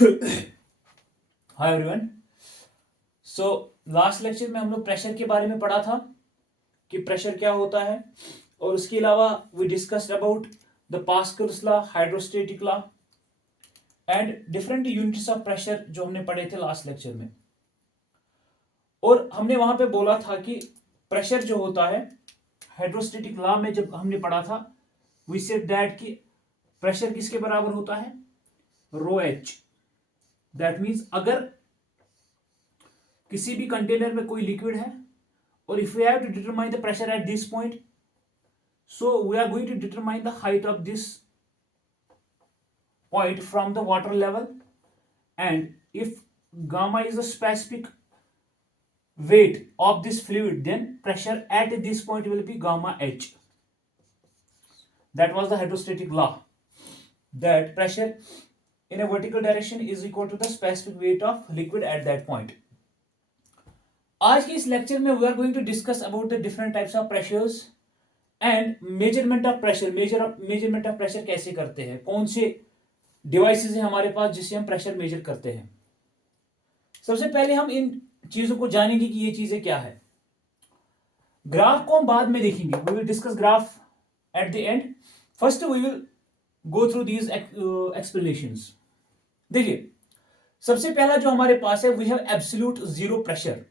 Hi everyone. So last lecture में हम लोग प्रेशर के बारे में पढ़ा था कि प्रेशर क्या होता है, और उसके अलावा we discussed about the Pascal's law, hydrostatic law and different units of pressure जो हमने पढ़े थे लास्ट लेक्चर में। और हमने वहां पे बोला था कि प्रेशर जो होता है हाइड्रोस्टैटिक लॉ में जब हमने पढ़ा था, वी सेड दैट कि प्रेशर किसके बराबर होता है, रो एच। दैट मीन्स अगर किसी भी कंटेनर में कोई लिक्विड है और if we have to determine the pressure at this point, so we are going to determine the height of this point from the water level, and if gamma is the specific weight of this fluid, then pressure at this point will be gamma h. That was the hydrostatic law, that pressure in a vertical direction is equal to the specific weight of liquid at that point. आज के इस lecture में we are going to discuss about the different types of pressures and measurement of pressure. measurement of pressure कैसे करते हैं, कौन से devices है हमारे पास जिससे हम प्रेशर मेजर करते हैं। सबसे पहले हम इन चीजों को जानेंगे कि ये चीजें क्या है। ग्राफ को हम बाद में देखेंगे, we will discuss graph at the end. First we will go through these explanations. देखिए, सबसे पहला जो हमारे पास है we have absolute zero pressure.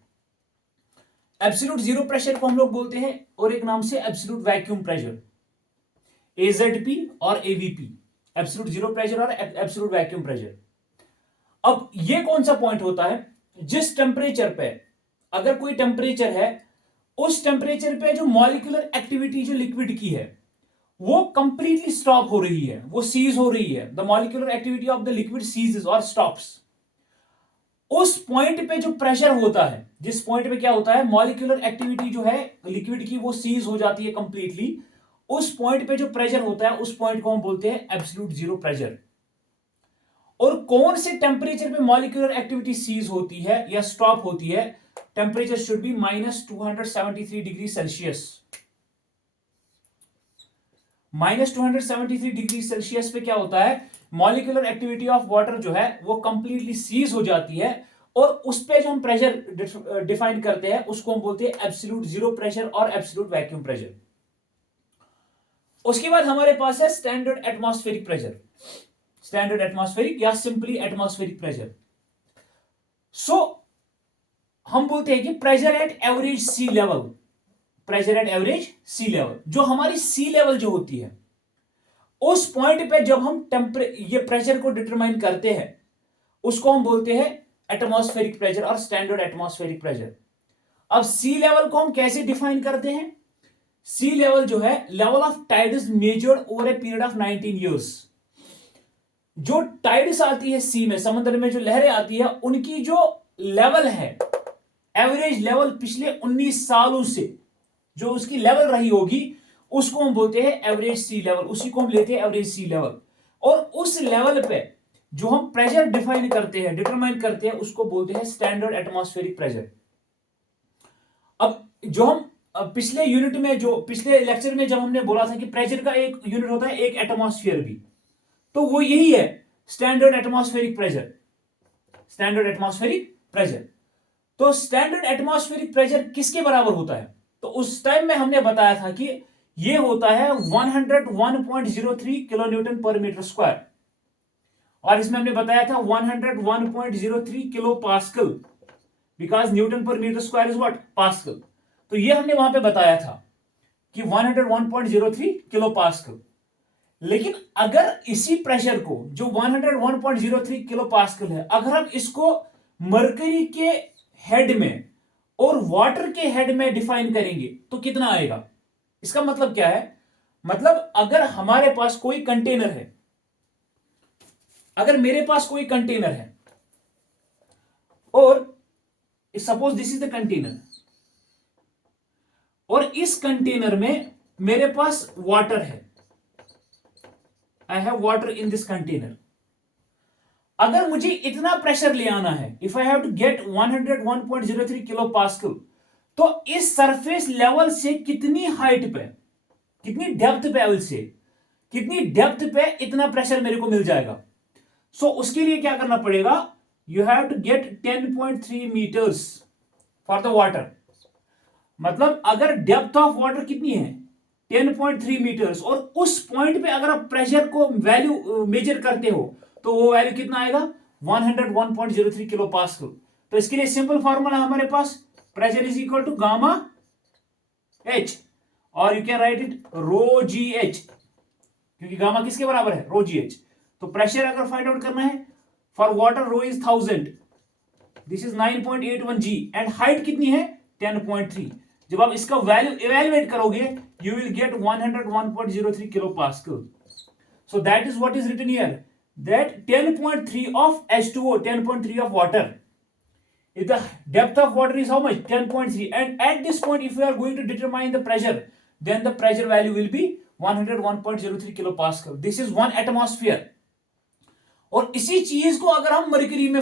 Absolute zero pressure को हम लोग बोलते हैं और एक नाम से एब्सोल्यूट वैक्यूम प्रेशर, एजेडपी और एवीपी, एब्सोल्यूट जीरो प्रेशर और एब्सोल्यूट वैक्यूम प्रेशर। अब ये कौन सा पॉइंट होता है जिस टेम्परेचर पे, अगर कोई टेम्परेचर है, उस टेम्परेचर पे जो मॉलिक्यूलर एक्टिविटी जो लिक्विड की है वो कंप्लीटली स्टॉप हो रही है, वो सीज हो रही है। The molecular activity of the liquid ceases और स्टॉप्स। उस पॉइंट पे जो प्रेशर होता है, जिस पॉइंट पे क्या होता है, मॉलिक्यूलर एक्टिविटी जो है लिक्विड की वो सीज हो जाती है कंप्लीटली, उस पॉइंट पे जो प्रेशर होता है उस पॉइंट को हम बोलते हैं एब्सोल्यूट जीरो प्रेशर। और कौन से टेम्परेचर पे मॉलिक्यूलर एक्टिविटी सीज होती है या स्टॉप होती है, temperature should be -273 degree Celsius. -273 degree Celsius पे क्या होता है, मॉलिक्यूलर एक्टिविटी ऑफ वाटर जो है वो कंप्लीटली सीज हो जाती है, और उस पे जो हम प्रेशर डिफाइन करते हैं उसको हम बोलते हैं एब्सोल्यूट जीरो प्रेशर और एब्सोल्यूट वैक्यूम प्रेशर। उसके बाद हमारे पास है standard atmospheric pressure, standard atmospheric या सिंपली एटमॉस्फेरिक प्रेशर। सो हम बोलते हैं कि pressure at average sea level, pressure at average sea level, जो हमारी सी लेवल जो होती है उस पॉइंट पे जब हम ये प्रेशर को डिटरमाइन करते हैं उसको हम बोलते हैं एटमॉस्फेरिक प्रेशर और स्टैंडर्ड एटमॉस्फेरिक प्रेशर। अब सी लेवल को हम कैसे डिफाइन करते हैं, सी लेवल जो है level of tides measured over a period of 19 years. जो टाइड्स आती है सी में, समुद्र में जो लहरें आती है, उनकी जो लेवल है, एवरेज लेवल पिछले 19 सालों से जो उसकी लेवल रही होगी उसको हम बोलते हैं एवरेज सी लेवल, उसी को हम लेते हैं एवरेज सी लेवल। और उस लेवल पे जो हम प्रेशर डिफाइन करते हैं, डिटरमाइन करते हैं, उसको बोलते हैं स्टैंडर्ड एटमॉस्फेरिक प्रेशर। अब जो हम पिछले यूनिट में, जो पिछले लेक्चर में जब हमने बोला था कि प्रेशर का एक यूनिट होता है एक एटमॉस्फेयर भी, तो वो यही है standard atmospheric pressure, standard atmospheric pressure. तो स्टैंडर्ड एटमॉस्फेरिक प्रेशर किसके बराबर होता है, तो उस टाइम में हमने बताया था कि ये होता है 101.03 kilo newton per metre square, और इसमें हमने बताया था 101.03 kilo pascal, because newton per metre square is what, pascal. तो ये हमने वहां पे बताया था कि 101.03 किलो पास्कल। लेकिन अगर इसी प्रेशर को जो 101.03 किलो पास्कल है, अगर हम इसको मरकरी के हेड में और वाटर के हेड में डिफाइन करेंगे तो कितना आएगा। इसका मतलब क्या है, मतलब अगर हमारे पास कोई कंटेनर है, अगर मेरे पास कोई कंटेनर है और suppose this is the container, और इस कंटेनर में मेरे पास वाटर है, I have water in this container. अगर मुझे इतना प्रेशर ले आना है, if I have to get 101.03 kilo pascal, तो इस सरफेस लेवल से कितनी हाइट पे, कितनी डेप्थ पे, से कितनी डेप्थ पे इतना प्रेशर मेरे को मिल जाएगा। सो उसके लिए क्या करना पड़ेगा, you have to get 10.3 metres for the water. मतलब अगर डेप्थ ऑफ वाटर कितनी है 10.3 मीटर्स, और उस पॉइंट पे अगर आप प्रेशर को वैल्यू मेजर करते हो तो वो वैल्यू कितना आएगा 101.03 किलो पास्कल। तो इसके लिए सिंपल फॉर्मूला हमारे पास, pressure is equal to gamma H, और you can write it rho G H, क्योंकि गामा किसके बराबर है, रो जी एच। तो प्रेशर अगर फाइंड आउट करना है for water, rho is 1000, this is 9.81 G, and height कितनी है 10.3। जब आप इसका वैल्यू इवेल्युएट करोगे you will get 101.03 kilo pascal. So that is what is written here, that 10.3 of H2O, 10.3 of water, if the depth of water is how much 10.3, and at this point if we are going to determine the pressure, then the pressure value will be 101.03 kilopascal. This is 1 atmosphere. और इसी चीज को अगर हम mercury में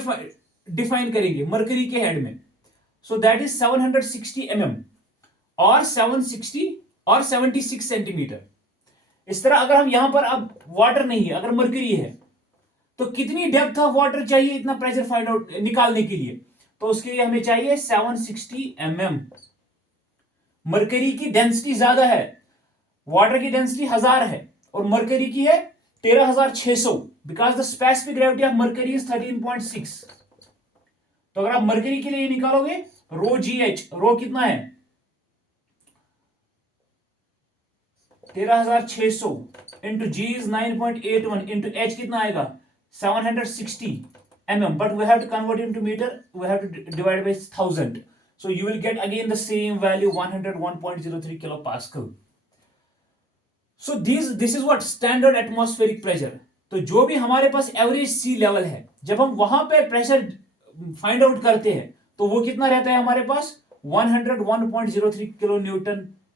define करेंगे, mercury के head में, so that is 760 mm और 760 और 76 सेंटीमीटर। इस तरह अगर हम यहां पर अब वाटर नहीं है, अगर मरकरी है, तो कितनी डेप्थ ऑफ वाटर चाहिए इतना प्रेशर फाइंड आउट निकालने के लिए, तो उसके लिए हमें चाहिए 760 mm। मरकरी की डेंसिटी ज्यादा है, वाटर की डेंसिटी 1000 है और मरकरी की है 13600, because the specific gravity of mercury is 13.6। तो अगर आप मरकरी के लिए निकालोगे रो जी एच, रो कितना है 13600 into g is 9.81 into h कितना आएगा 760 mm, but we have to convert it into meter, we have to divide by 1000, so you will get again the same value 101.03 kilopascal. So this is what standard atmospheric pressure। तो जो भी हमारे पास average sea level है, जब हम वहां पे pressure find out करते हैं तो वो कितना रहता है हमारे पास 101.03 kilo newton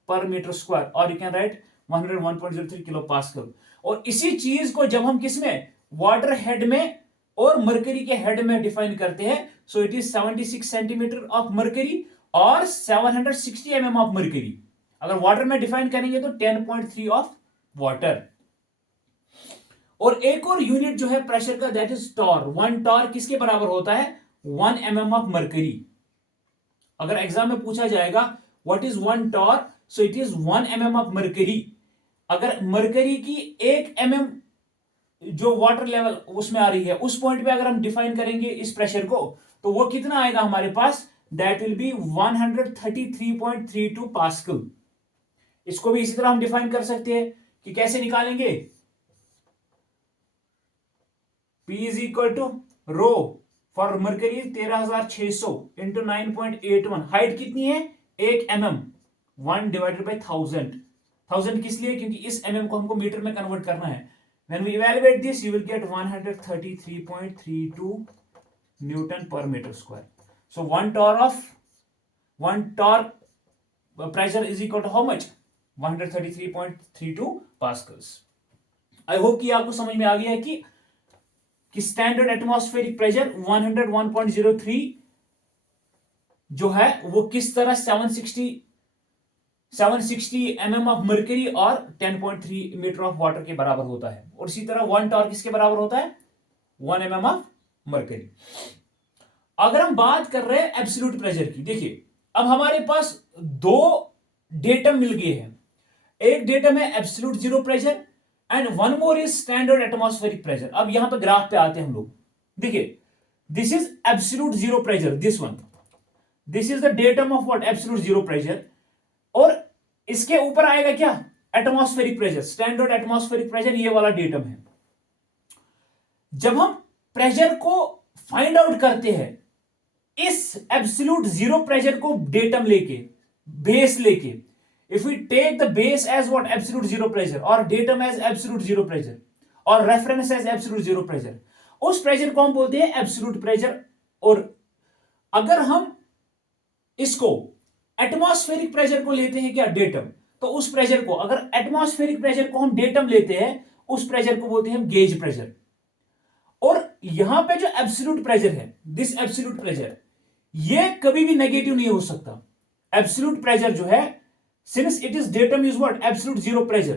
per metre square, और you can right 101.03 kilo pascal. और इसी चीज को जब हम किसमें वाटर हेड में और मरकरी के हेड में डिफाइन करते हैं, सो it is 76 centimetre of mercury और 760 mm ऑफ मरकरी। अगर वाटर में डिफाइन करेंगे तो 10.3 ऑफ वाटर। और एक और यूनिट जो है प्रेशर का, दैट इज टॉर। 1 टॉर किसके बराबर होता है 1 mm ऑफ मरकरी। अगर एग्जाम में पूछा जाएगा what is 1 torr, so it is 1 mm of mercury. अगर मरकरी की 1 mm जो वाटर लेवल उसमें आ रही है, उस पॉइंट पे अगर हम डिफाइन करेंगे इस प्रेशर को, तो वो कितना आएगा हमारे पास, दैट विल बी 133.32 पास्कल। इसको भी इसी तरह हम डिफाइन कर सकते हैं कि कैसे निकालेंगे, P is equal to rho for mercury 13600 into 9.81, height कितनी है 1 mm, 1 डिवाइडेड बाई 1000 किस लिए, क्योंकि इस mm को हमको मीटर में कन्वर्ट करना है। When we evaluate this, you will get 133.32 Newton per meter square. So 1 torr pressure is equal to how much? 133.32 pascals. I hope कि आपको समझ में आ गया है कि स्टैंडर्ड एटमॉस्फेरिक प्रेशर 101.03 जो है वो किस तरह 760 mm ऑफ मर्करी और 10.3 मीटर ऑफ वाटर के बराबर होता है। और इसी तरह 1 टॉर किसके बराबर होता है 1 mm ऑफ मर्करी। अगर हम बात कर रहे हैं एब्सोल्यूट प्रेशर की, देखिए अब हमारे पास 2 डेटम मिल गए हैं। एक डेटम है absolute zero pressure and one more is standard atmospheric pressure. अब यहां पे ग्राफ पे आते हैं हम लोग, देखिए this is absolute zero pressure, this one, this is the datum of what absolute zero pressure, और इसके ऊपर आएगा क्या atmospheric pressure, standard atmospheric pressure, ये वाला डेटम है। जब हम प्रेशर को फाइंड आउट करते हैं इस एब्सोल्यूट जीरो प्रेशर को डेटम लेके, बेस लेके, if we take the base as what absolute zero pressure or datum as absolute zero pressure or reference as absolute zero pressure, उस प्रेशर को हम बोलते हैं एब्सोल्यूट प्रेशर। और अगर हम इसको एटमॉस्फेरिक प्रेशर को लेते हैं क्या डेटम, तो उस प्रेशर को, अगर एटमॉस्फेरिक प्रेशर को हम डेटम लेते हैं उस प्रेशर को बोलते हैं हम गेज प्रेशर। और यहां पे जो एब्सोल्यूट प्रेशर है, दिस एब्सोल्यूट प्रेशर, ये कभी भी नेगेटिव नहीं हो सकता। एब्सोल्यूट प्रेशर जो है, since it is datum is what absolute zero pressure,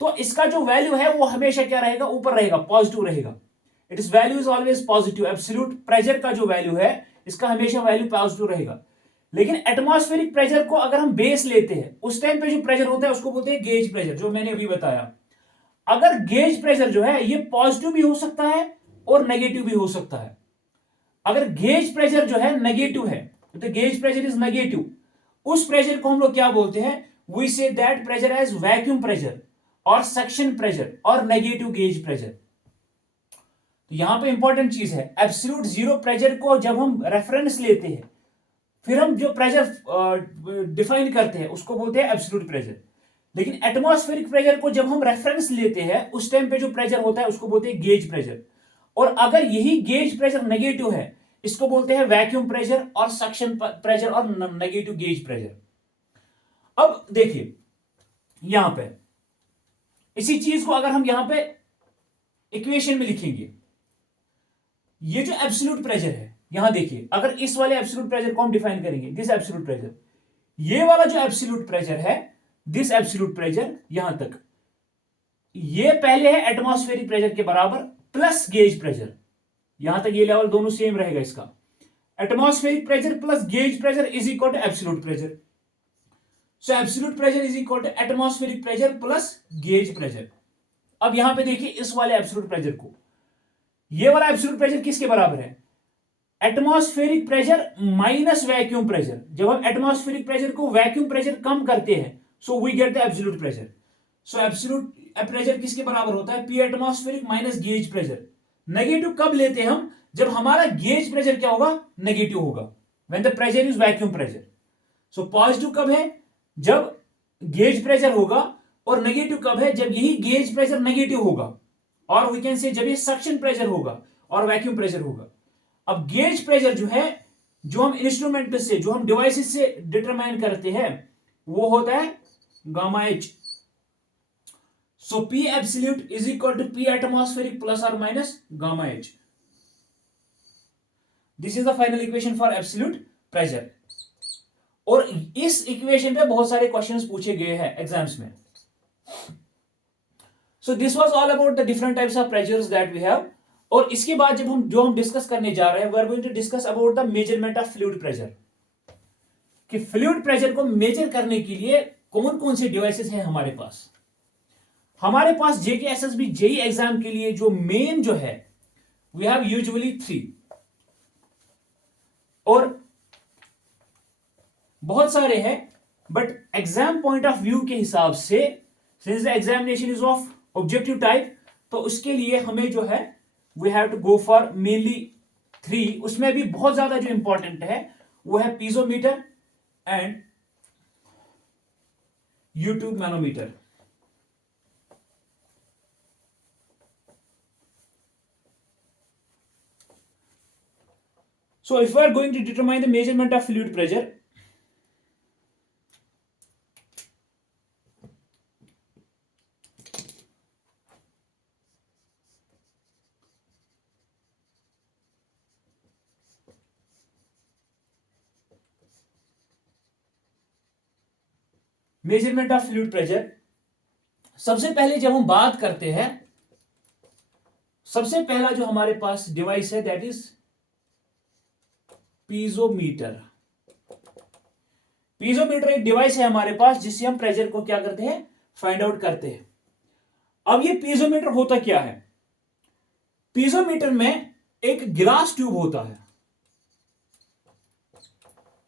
तो इसका जो वैल्यू है वो हमेशा क्या रहेगा, ऊपर रहेगा, पॉजिटिव रहेगा। It is value is always positive. Absolute pressure का जो वैल्यू है इसका हमेशा वैल्यू पॉजिटिव रहेगा। लेकिन एटमॉस्फेरिक प्रेशर को अगर हम बेस लेते हैं उस टाइम पे जो प्रेशर होता है उसको बोलते हैं गेज प्रेशर, जो मैंने अभी बताया। अगर गेज प्रेशर जो है ये पॉजिटिव भी हो सकता है और नेगेटिव भी हो सकता है। अगर गेज प्रेशर जो है नेगेटिव है तो गेज प्रेशर इज नेगेटिव, उस प्रेशर को हम लोग क्या बोलते हैं, we say that pressure as vacuum pressure और सक्शन प्रेशर और नेगेटिव गेज प्रेशर। तो यहां पे इंपॉर्टेंट चीज है, एब्सोल्यूट जीरो प्रेशर को जब हम रेफरेंस लेते हैं फिर हम जो प्रेशर डिफाइन करते हैं उसको बोलते हैं एब्सोल्यूट प्रेशर। लेकिन एटमॉस्फेरिक प्रेशर को जब हम रेफरेंस लेते हैं उस टाइम पे जो प्रेशर होता है उसको बोलते हैं गेज प्रेशर। और अगर यही गेज प्रेशर नेगेटिव है इसको बोलते हैं वैक्यूम प्रेशर और सक्शन प्रेशर और नेगेटिव गेज प्रेशर। अब देखिए यहां पे इसी चीज को अगर हम यहां पे इक्वेशन में लिखेंगे, ये जो एब्सोल्यूट प्रेशर है यहां देखिए, अगर इस वाले एब्सोल्यूट प्रेशर को हम डिफाइन करेंगे, दिस एब्सोल्यूट प्रेशर, ये वाला जो एब्सोल्यूट प्रेशर है, दिस एब्सोल्यूट प्रेशर यहां तक, ये पहले है एटमॉस्फेरिक प्रेशर के बराबर प्लस गेज प्रेशर, यहां तक ये लेवल दोनों सेम रहेगा इसका। Atmospheric pressure plus gauge pressure is equal to absolute pressure. So absolute pressure is equal to atmospheric pressure plus gauge pressure. अब यहां पे देखिए इस वाले एब्सोल्यूट प्रेशर को, ये वाला एब्सोल्यूट प्रेशर किसके बराबर है, atmospheric pressure minus vacuum pressure. जब हम एटमॉस्फेरिक प्रेशर को वैक्यूम प्रेशर कम करते हैं so we get the absolute pressure. So absolute pressure किसके बराबर होता है, P atmospheric minus gauge pressure. Negative कब लेते हैं हम, जब हमारा गेज प्रेशर क्या होगा, नेगेटिव होगा, when the pressure is vacuum pressure. So positive कब है, जब गेज प्रेशर होगा, और नेगेटिव कब है, जब यही गेज प्रेशर नेगेटिव होगा, और वी कैन से जब ये सक्शन प्रेशर होगा और वैक्यूम प्रेशर होगा। अब गेज प्रेशर जो है, जो हम इंस्ट्रूमेंट से, जो हम डिवाइसेस से डिटरमाइन करते हैं वो होता है gamma H. So P absolute is equal to P atmospheric plus और minus gamma H. This is the final equation for absolute pressure. और इस इक्वेशन पे बहुत सारे क्वेश्चंस पूछे गए हैं एग्जाम्स में। So this was all about the different types of pressures that we have. और इसके बाद जब हम डिस्कस करने जा रहे हैं, we are going to discuss about the measurement of fluid pressure, कि फ्लूइड प्रेशर को मेजर करने के लिए कौन कौन से डिवाइसेस हैं हमारे पास। हमारे पास जेके एसएसबी जेई एग्जाम के लिए जो मेन जो है, वी हैव यूजुअली 3, और बहुत सारे हैं, but exam point of view के हिसाब से, since the examination is of objective type, तो उसके लिए हमें जो है we have to go for mainly 3। उसमें भी बहुत ज्यादा जो इंपॉर्टेंट है वो है piezometer and U tube manometer. So if we are going to determine the measurement of fluid pressure, measurement of fluid pressure, सबसे पहले जब हम बात करते हैं, सबसे पहला जो हमारे पास डिवाइस है दैट इज पीजोमीटर। पीजोमीटर एक डिवाइस है हमारे पास जिससे हम प्रेशर को क्या करते हैं, फाइंड आउट करते हैं। अब ये पीजोमीटर होता क्या है, पीजोमीटर में एक गिलास ट्यूब होता है।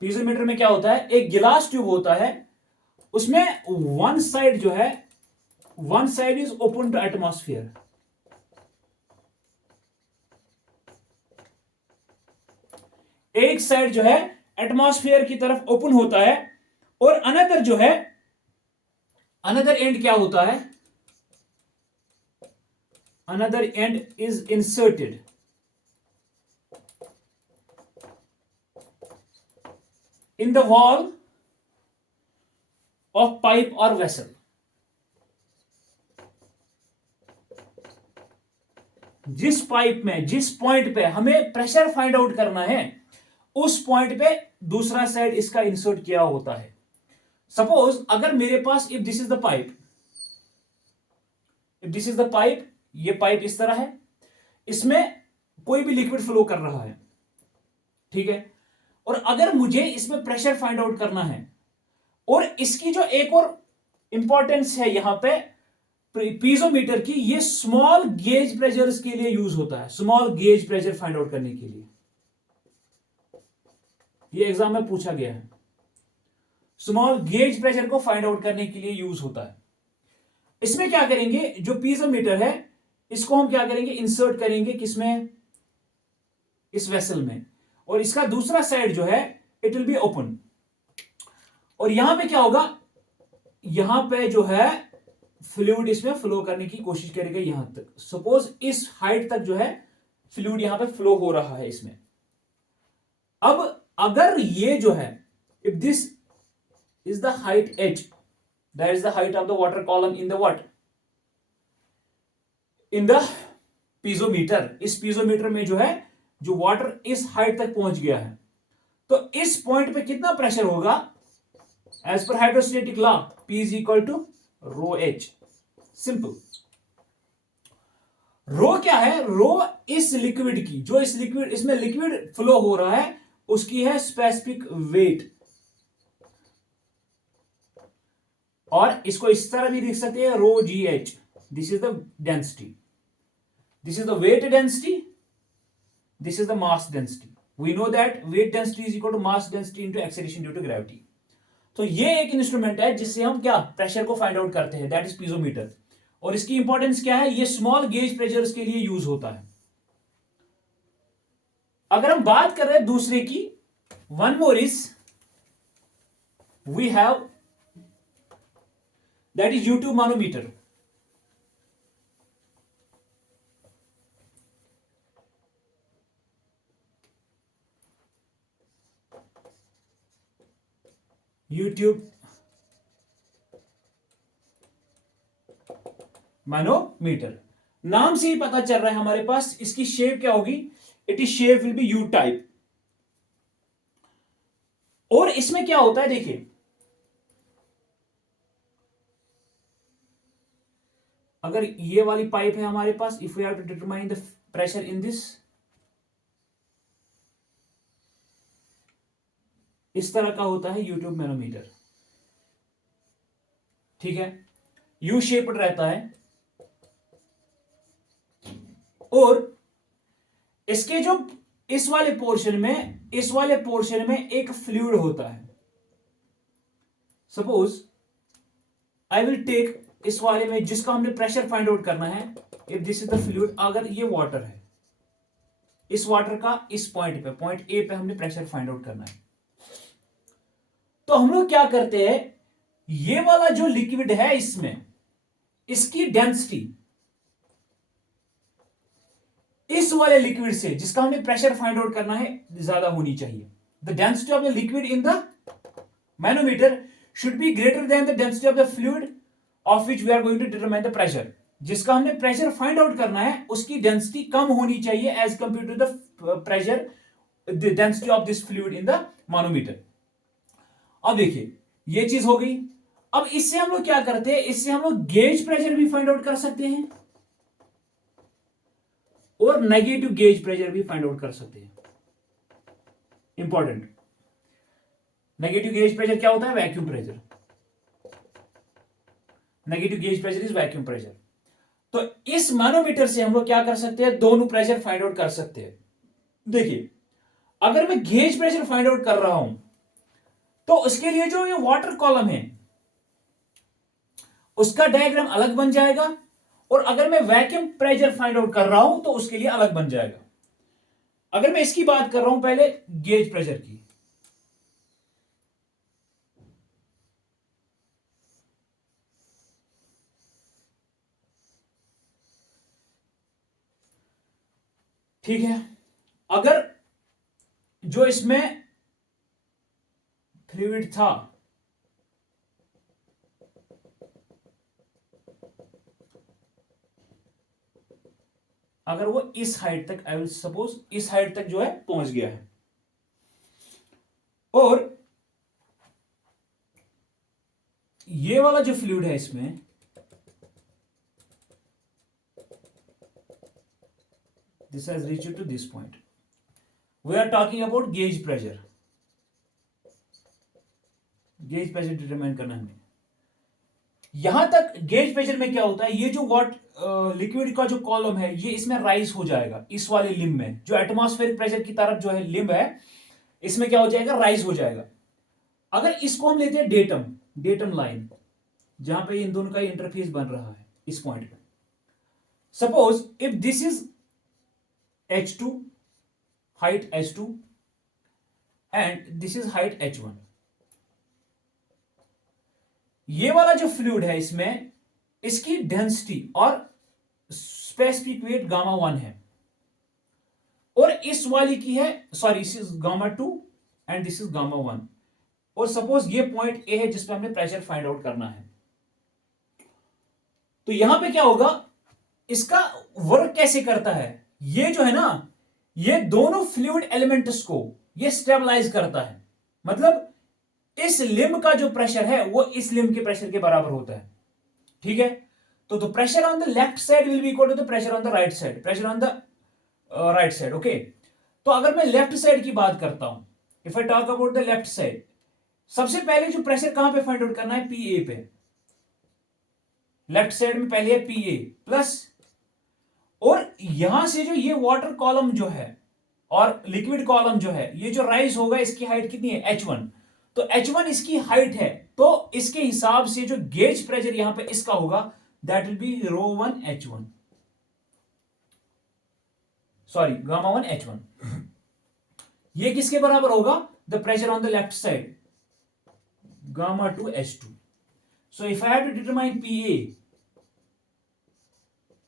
पीजोमीटर में क्या होता है, एक गिलास ट्यूब होता है, उसमें वन साइड जो है, one side is open to atmosphere, एक साइड जो है एटमॉस्फेयर की तरफ ओपन होता है, और अनदर जो है, अनदर एंड क्या होता है, another and is inserted in the wall of pipe और वेसल। जिस पाइप में, जिस पॉइंट पे हमें प्रेशर फाइंड आउट करना है, उस पॉइंट पे दूसरा साइड इसका इंसर्ट किया होता है। सपोज अगर मेरे पास, if this is the pipe, if this is the pipe, ये पाइप इस तरह है, इसमें कोई भी लिक्विड फ्लो कर रहा है, ठीक है। और अगर मुझे इसमें प्रेशर फाइंड आउट करना है, और इसकी जो एक और इंपॉर्टेंस है यहां पे पीजोमीटर की, ये स्मॉल गेज प्रेशर्स के लिए यूज होता है, small gauge pressure find out करने के लिए। ये एग्जाम में पूछा गया है, स्मॉल गेज प्रेशर को फाइंड आउट करने के लिए यूज होता है। इसमें क्या करेंगे, जो पीजोमीटर है इसको हम क्या करेंगे, इंसर्ट करेंगे किसमें, इस वेसल में, और इसका दूसरा साइड जो है इट विल बी ओपन। और यहां पे क्या होगा, यहां पे जो है फ्लूइड इसमें फ्लो करने की कोशिश करेगा यहां तक। सपोज इस हाइट तक जो है फ्लूइड यहां पे फ्लो हो रहा है इसमें। अब अगर ये जो है, if this is the height h, that is the height of the water column in the what, in the piezometer. इस पीजोमीटर में जो है, जो वाटर इस हाइट तक पहुंच गया है, तो इस पॉइंट पे कितना प्रेशर होगा, as per hydrostatic law P is equal to rho H। Simple. Rho क्या है, रो इस लिक्विड की, जो इस लिक्विड, इसमें लिक्विड फ्लो हो रहा है उसकी है स्पेसिफिक वेट। और इसको इस तरह भी लिख सकते हैं, rho GH, this is the density, this is the weight density, this is the mass density. We know that weight density is equal to mass density into acceleration due to gravity. तो ये एक instrument है जिससे हम क्या pressure को find out करते हैं, दैट इज पीजोमीटर। और इसकी इंपॉर्टेंस क्या है, ये स्मॉल गेज प्रेशर्स के लिए यूज होता है। अगर हम बात कर रहे हैं दूसरे की, one more is we have, that is U tube manometer. U tube manometer, नाम से ही पता चल रहा है हमारे पास इसकी शेप क्या होगी, it is shape will be you type. और इसमें क्या होता है देखिए, अगर ये वाली पाइप है हमारे पास, if we have to determine the pressure in this, इस तरह का होता है यूट्यूब मैनोमीटर, ठीक है, यू शेप्ड रहता है। और इसके जो इस वाले पोर्शन में, इस वाले पोर्शन में एक फ्लूइड होता है। सपोज आई विल टेक इस वाले में, जिसका हमने प्रेशर फाइंड आउट करना है, if this is the fluid, अगर ये वाटर है, इस वाटर का इस पॉइंट पे, पॉइंट ए पे हमने प्रेशर फाइंड आउट करना है, तो हम लोग क्या करते हैं, ये वाला जो लिक्विड है इसमें, इसकी डेंसिटी इस वाले लिक्विड से, जिसका हमें प्रेशर फाइंड आउट करना है, ज्यादा होनी चाहिए। The density of the liquid in the manometer should be greater than the density of the fluid of which we are going to determine the pressure. जिसका हमने प्रेशर फाइंड आउट करना है उसकी डेंसिटी कम होनी चाहिए as compare to the pressure, the density of this fluid in the manometer. अब देखिए ये चीज हो गई। अब इससे हम लोग क्या करते हैं, इससे हम लोग गेज प्रेशर भी फाइंड आउट कर सकते हैं और नेगेटिव गेज प्रेशर भी फाइंड आउट कर सकते हैं। इंपॉर्टेंट, नेगेटिव गेज प्रेशर क्या होता है, vacuum pressure. Negative gauge pressure is vacuum pressure. तो इस मैनोमीटर से हम लोग क्या कर सकते हैं, दोनों प्रेशर फाइंड आउट कर सकते हैं। देखिए अगर मैं गेज प्रेशर फाइंड आउट कर रहा हूं तो उसके लिए जो ये वाटर कॉलम है उसका डायग्राम अलग बन जाएगा, और अगर मैं वैक्यूम प्रेशर फाइंड आउट कर रहा हूं तो उसके लिए अलग बन जाएगा। अगर मैं इसकी बात कर रहा हूं पहले गेज प्रेशर की, ठीक है, अगर जो इसमें फ्लूइड था अगर वो इस हाइट तक, आई विल सपोज इस हाइट तक जो है पहुंच गया है, और ये वाला जो फ्लूइड है इसमें this has reached to this point. We are talking about gauge pressure. Gauge pressure determine करना है हमें. यहां तक गेज प्रेशर में क्या होता है, ये जो लिक्विड का जो कॉलम है ये इसमें राइज हो जाएगा. इस वाले लिम्ब में जो एटमॉस्फेरिक प्रेशर की तरफ जो है लिम्ब है, इसमें क्या हो जाएगा, राइज हो जाएगा. अगर इसको हम लेते हैं डेटम लाइन, जहां पे इन दोनों का इंटरफेस बन रहा है इस पॉइंट पे. Suppose if this is H2, height H2 and this is height H1. ये वाला जो फ्लूइड है इसमें इसकी डेंसिटी और स्पेसिफिक वेट गामा 1 है, और इस वाली की है, sorry, this is gamma 2 and this is gamma 1. और सपोज ये पॉइंट ए है जिसपे हमने प्रेशर फाइंड आउट करना है. तो यहां पे क्या होगा, इसका वर्क कैसे करता है, ये जो है ना, ये दोनों फ्लूइड एलिमेंट्स को ये स्टेबलाइज करता है. मतलब इस लिम्ब का जो प्रेशर है वो इस लिम्ब के प्रेशर के बराबर होता है. ठीक है, तो pressure on the left side will be equal to the pressure on the right side, pressure on the right side. Okay, तो अगर मैं लेफ्ट साइड की बात करता हूं, if I talk about the left side, सबसे पहले जो प्रेशर कहां पे फाइंड आउट करना है, पी ए पे. लेफ्ट साइड में पहले है पी ए प्लस, और यहां से जो ये वाटर कॉलम जो है और लिक्विड कॉलम जो है, ये जो राइज होगा इसकी हाइट कितनी है, H1. तो H1 इसकी हाइट है, तो इसके हिसाब से जो गेज प्रेशर यहां पे इसका होगा, that will be ρ1 H1, sorry gamma 1 H1. ये किसके बराबर होगा, the pressure on the left side, gamma 2 H2. So if I have to determine PA,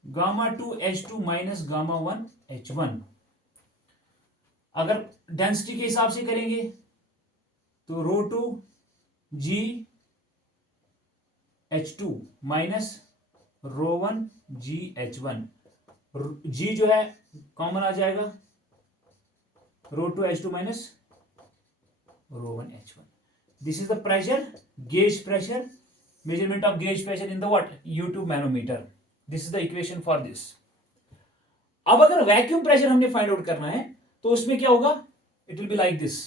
gamma 2 H2 minus gamma 1 H1. अगर डेंसिटी के हिसाब से करेंगे तो ρ2 G H2 minus ρ1 G H1. G जो है कॉमन आ जाएगा, ρ2 H2 minus ρ1 H1. This is the pressure, gauge pressure, measurement of gauge pressure in the what, U2 manometer. This is the equation for this. अब अगर vacuum pressure हमने find out करना है तो उसमें क्या होगा, it will be like this.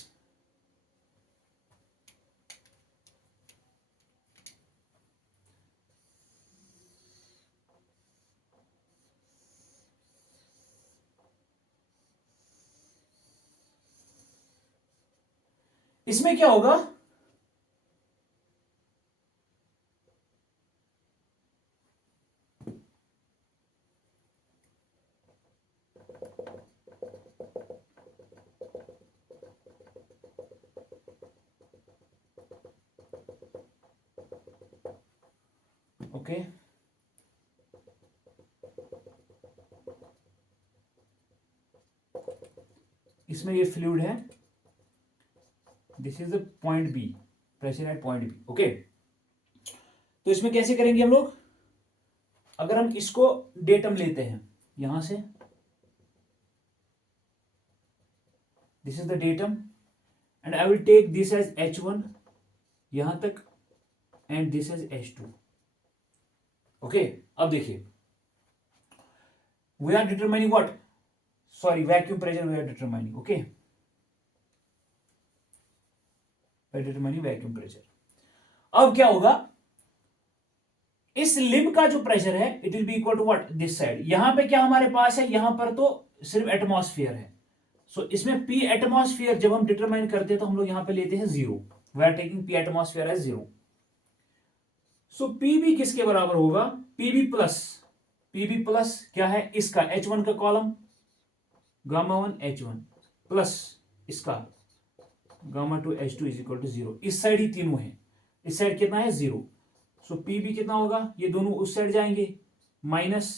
इसमें क्या होगा, ओके, इसमें ये फ्लूइड है, this is the point B, pressure at point B. Okay, तो इसमें कैसे करेंगे हम लोग, अगर हम इसको डेटम लेते हैं यहां से, this is the datum and I will take this as H1 यहां तक and this as H2. Okay, अब देखिए, we are determining what, sorry vacuum pressure we are determining. Okay, determining vacuum pressure. अब क्या होगा, इस लिम्ब का जो प्रेशर है it will be equal to what, this side. यहां पे क्या हमारे पास है, यहां पर तो सिर्फ एटमॉस्फेयर है. सो इसमें P एटमॉस्फेयर जब हम डिटरमाइन करते हैं तो हम लोग यहां पे लेते हैं 0. We are taking P atmosphere as 0. So PB किसके बराबर होगा, PB प्लस क्या है, इसका H1 का कॉलम गामा 1 H1 प्लस इसका gamma 2 H2 is equal to 0. इस साइड ही तीनों है, इस साइड कितना है 0. सो PB कितना होगा, ये दोनों उस साइड जाएंगे, minus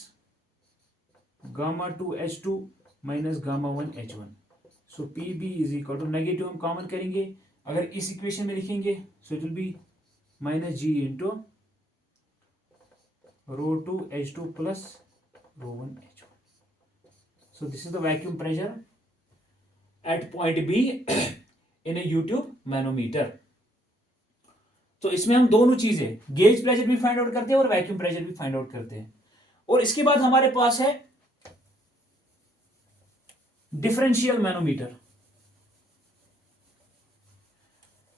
gamma 2 H2 minus gamma 1 H1. So PB is equal to, negative हम कॉमन करेंगे, अगर इस इक्वेशन में लिखेंगे so it will be minus G into ρ2 H2 plus ρ1 H1. So this is the vacuum pressure at point B in a U-tube manometer. तो इसमें हम दोनों चीजें, गेज प्रेशर भी फाइंड आउट करते हैं और वैक्यूम प्रेशर भी फाइंड आउट करते हैं. और इसके बाद हमारे पास है डिफरेंशियल मैनोमीटर।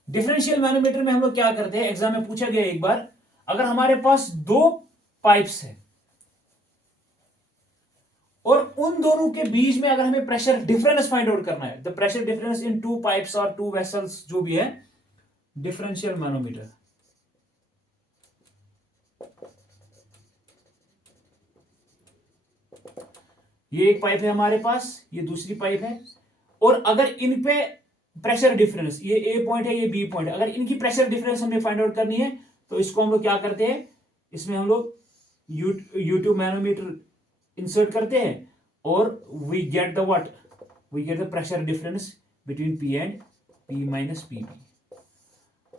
डिफरेंशियल मैनोमीटर में हम लोग क्या करते हैं, एग्जाम में पूछा गया एक बार, अगर हमारे पास दो पाइप्स है और उन दोनों के बीच में अगर हमें प्रेशर डिफरेंस फाइंड आउट करना है, the pressure difference in to pipes और टू वेसल्स जो भी है, डिफरेंशियल मैनोमीटर। ये एक पाइप है हमारे पास, ये दूसरी पाइप है, और अगर इन पे प्रेशर डिफरेंस, ये ए पॉइंट है, ये बी पॉइंट है, अगर इनकी प्रेशर डिफरेंस हमें फाइंड आउट करनी है तो इसको हम लोग क्या करते हैं, इसमें हम लोग U2 मैनोमीटर इंसर्ट करते हैं और we get the what, we get the pressure difference between P and P minus PB।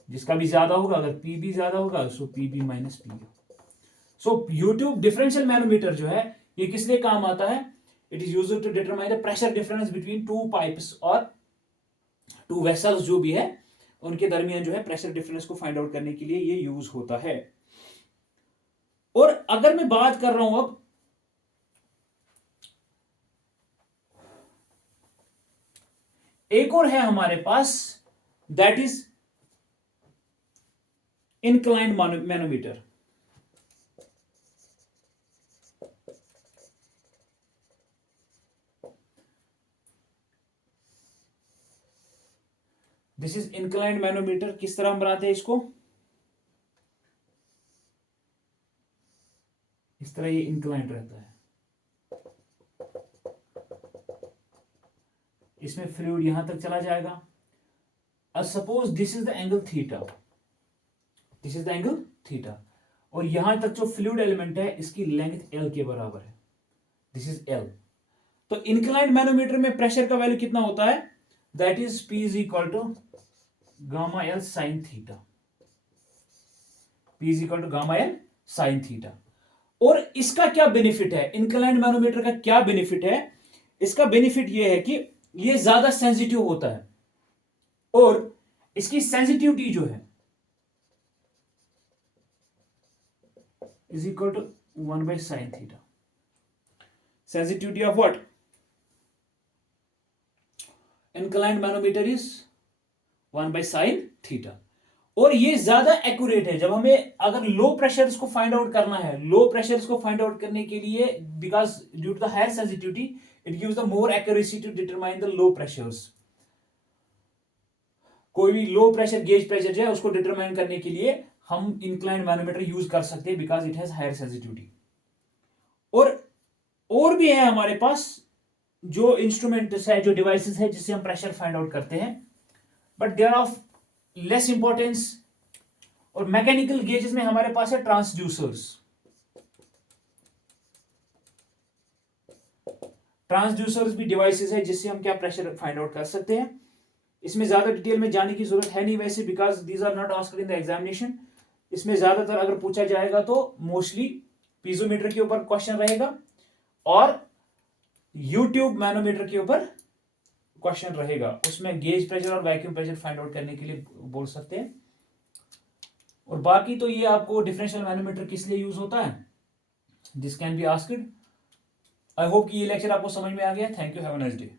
जिसका भी ज्यादा होगा, अगर PB ज्यादा होगा so PB minus PB। So U2 differential manometer जो है ये किस लिए काम आता है, it is used to determine the pressure difference between two pipes और टू वेसल्स जो भी है उनके दरमियान जो है प्रेशर डिफरेंस को फाइंड आउट करने के लिए ये यूज होता है। और अगर मैं बात कर रहा हूं अब एक और है हमारे पास, that is inclined manometer. This is inclined manometer. किस तरह हम बनाते हैं इसको, इस तरह ये इंक्लाइंड रहता है, इसमें फ्लूइड यहां तक चला जाएगा। Suppose this is the angle theta, this is the angle theta, और यहां तक जो फ्लूइड एलिमेंट है इसकी लेंथ L के बराबर है, दिस इज L। तो इंक्लाइंड मैनोमीटर में प्रेशर का वैल्यू कितना होता है, that is P is equal to gamma L sine theta, P is equal to gamma L sine theta. और इसका क्या बेनिफिट है, इंक्लाइंड मैनोमीटर का क्या बेनिफिट है, इसका बेनिफिट यह है कि ये ज्यादा सेंसिटिव होता है और इसकी सेंसिटिविटी जो है is equal to 1 by sine theta. Sensitivity of what, inclined manometer is 1 by sine theta. और ये ज्यादा एक्यूरेट है जब हमें अगर लो प्रेशर को फाइंड आउट करना है, लो प्रेशर को फाइंड आउट करने के लिए, because due to the higher sensitivity it gives the more accuracy to determine the low pressures. कोई भी लो प्रेशर गेज प्रेशर जो है उसको डिटरमाइन करने के लिए हम इंक्लाइंड मैनोमीटर यूज कर सकते हैं because it has higher sensitivity. और भी है हमारे पास जो इंस्ट्रूमेंट्स है, जो डिवाइसेस है जिससे हम प्रेशर फाइंड आउट करते हैं, but they are of less importance. और मैकेनिकल गेजेस में हमारे पास है ट्रांसड्यूसर्स। ट्रांसड्यूसर्स भी डिवाइसेस है जिससे हम क्या प्रेशर फाइंड आउट कर सकते हैं। इसमें ज्यादा डिटेल में जाने की जरूरत है नहीं वैसे, because these are not asked in the examination. इसमें ज्यादातर अगर पूछा जाएगा तो मोस्टली पीजोमीटर के ऊपर क्वेश्चन रहेगा और यूट्यूब मैनोमीटर के ऊपर क्वेश्चन रहेगा, उसमें गेज प्रेशर और वैक्यूम प्रेशर फाइंड आउट करने के लिए बोल सकते हैं। और बाकी तो ये आपको डिफरेंशियल मैनोमीटर किस लिए यूज होता है, this can be asked. I hope कि ये लेक्चर आपको समझ में आ गया। Thank you, have a nice day.